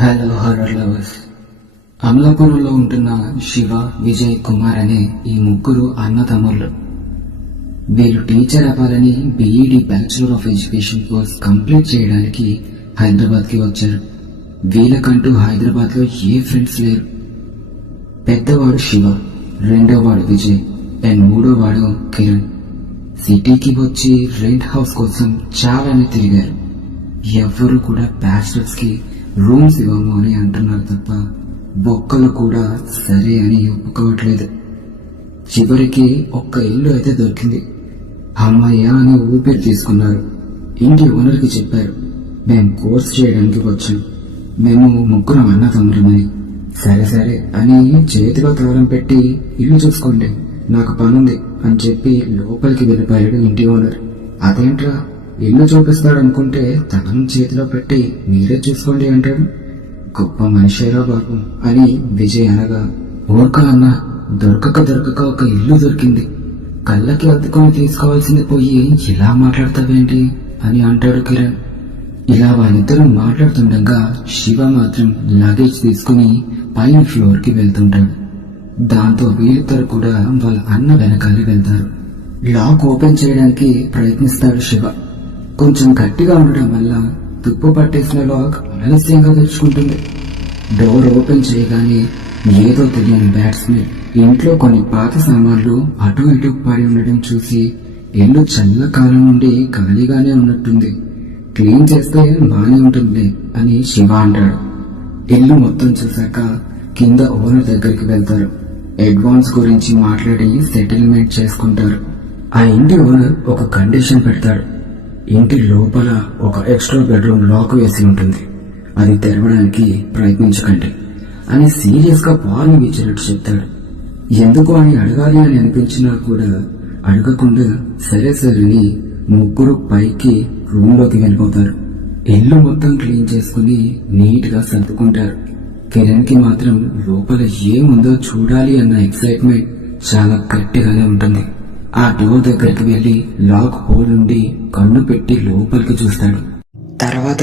Hello horror lovers. అమలాపురంలో ఉంటున్న శివ, విజయ్, కుమార్ అనే ఈ ముగ్గురు అన్నతమ్ముళ్ళు. వీళ్ళు టీచర్ అవ్వాలని BEd bachelor of education course complete చేయడానికి హైదరాబాద్ కి వచ్చారు. వీళ్ళకంటూ హైదరాబాద్ లో ఏ ఫ్రెండ్స్ లేరు. పెద్దవాడు శివ, రెండోవాడు విజయ్ అండ్ మూడోవాడు కిరణ్. సిటీకి వచ్చి రెంట్ హౌస్ కోసం చాలానే తిరిగారు. ఎవ్వరూ కూడా బ్యాచిలర్స్ కి రూమ్స్ ఇవ్వము అని అంటున్నారు తప్ప బొక్కలు కూడా సరే అని ఒప్పుకోవట్లేదు. చివరికి ఒక్క ఇల్లు అయితే దొరికింది. అమ్మయ్య అని ఊపిరి తీసుకున్నారు. ఇంటి ఓనర్కి చెప్పారు, మేం కోర్స్ చేయడానికి వచ్చాం, మేము ముగ్గురం అన్నతమ్ములమని. సరే సరే అని చేతిలో తాళం పెట్టి ఇల్లు చూసుకోండి, నాకు పనుంది అని చెప్పి లోపలికి వెళ్ళిపోయాడు ఇంటి ఓనర్. అదేంట్రా, ఇల్లు చూపిస్తాడనుకుంటే తనం చేతిలో పెట్టి మీరే చూసుకోండి అంటాడు. గొప్ప మనిషేరా బాబు అని విజయ్ అనగా, ఊరుక అన్న, దొరకక ఒక ఇల్లు దొరికింది, కళ్ళకి అద్దుకొని తీసుకోవాల్సింది పోయి ఇలా మాట్లాడతావేంటి అని అంటాడు కిరణ్. ఇలా వాళ్ళిద్దరూ మాట్లాడుతుండగా శివ మాత్రం లగేజ్ తీసుకుని పైన ఫ్లోర్ కి వెళ్తుంటాడు. దాంతో వీళ్ళిద్దరు కూడా వాళ్ళ అన్న వెనకాలే వెళ్తారు. లాక్ ఓపెన్ చేయడానికి ప్రయత్నిస్తాడు శివ. కొంచెం గట్టిగా ఉండడం వల్ల తుప్పు పట్టేసిన లాక్ ఆలస్యంగా తెచ్చుకుంటుంది. డోర్ ఓపెన్ చేయగానే ఏదో తెలియని బ్యాట్స్మెన్ ఇంట్లో కొన్ని పాత సామాన్లు అటు ఇటు పడి ఉండడం చూసి ఇల్లు చాలా కాలం నుండి ఖాళీగానే ఉన్నట్టుంది, క్లీన్ చేస్తే బానే ఉంటుంది అని శివ అంటాడు. ఇల్లు మొత్తం చూశాక కింద ఓనర్ దగ్గరికి వెళ్తారు. అడ్వాన్స్ గురించి మాట్లాడి సెటిల్మెంట్ చేసుకుంటారు. ఆ ఇంటి ఓనర్ ఒక కండిషన్ పెడతాడు. ఇంటి లోపల ఒక ఎక్స్ట్రా బెడ్రూమ్ లాక్ వేసి ఉంటుంది, అది తెరవడానికి ప్రయత్నించకండి అని సీరియస్ గా వార్నింగ్ ఇచ్చినట్టు చెప్తాడు. ఎందుకు అని అడగాలి అని అనిపించినా కూడా అడగకుండా సరే సరేని ముగ్గురు పైకి రూమ్ లోకి వెళ్ళిపోతారు. ఇల్లు మొత్తం క్లీన్ చేసుకుని నీట్ గా సర్దుకుంటారు. కిరణ్ కి మాత్రం లోపల ఏముందో చూడాలి అన్న ఎక్సైట్మెంట్ చాలా గట్టిగానే ఉంటుంది. ఆ డోర్ దగ్గరికి వెళ్లి లాక్ హోల్ నుండి కన్ను పెట్టి లోపలికి చూస్తాడు. తర్వాత